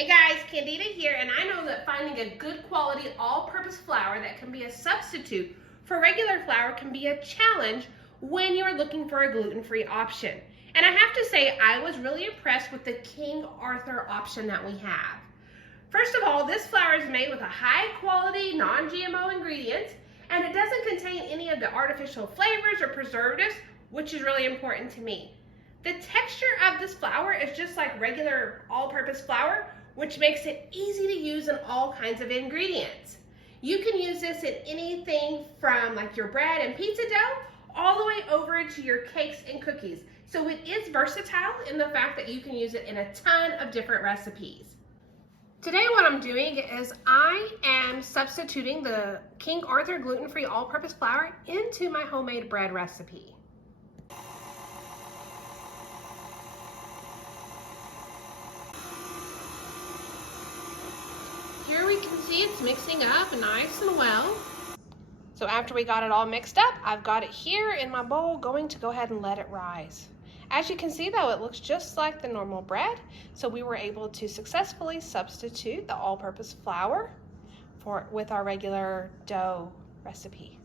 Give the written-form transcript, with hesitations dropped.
Hey guys, Candida here, and I know that finding a good quality all-purpose flour that can be a substitute for regular flour can be a challenge when you're looking for a gluten-free option. And I have to say, I was really impressed with the King Arthur option that we have. First of all, this flour is made with a high-quality, non-GMO ingredients, and it doesn't contain any of the artificial flavors or preservatives, which is really important to me. The texture of this flour is just like regular all-purpose flour, which makes it easy to use in all kinds of ingredients. You can use this in anything from like your bread and pizza dough all the way over to your cakes and cookies. So it is versatile in the fact that you can use it in a ton of different recipes. Today what I'm doing is I am substituting the King Arthur Gluten-Free All-Purpose Flour into my homemade bread recipe. Here we can see it's mixing up nice and well. So after we got it all mixed up, I've got it here in my bowl, going to go ahead and let it rise. As you can see though, it looks just like the normal bread. So we were able to successfully substitute the all-purpose flour with our regular dough recipe.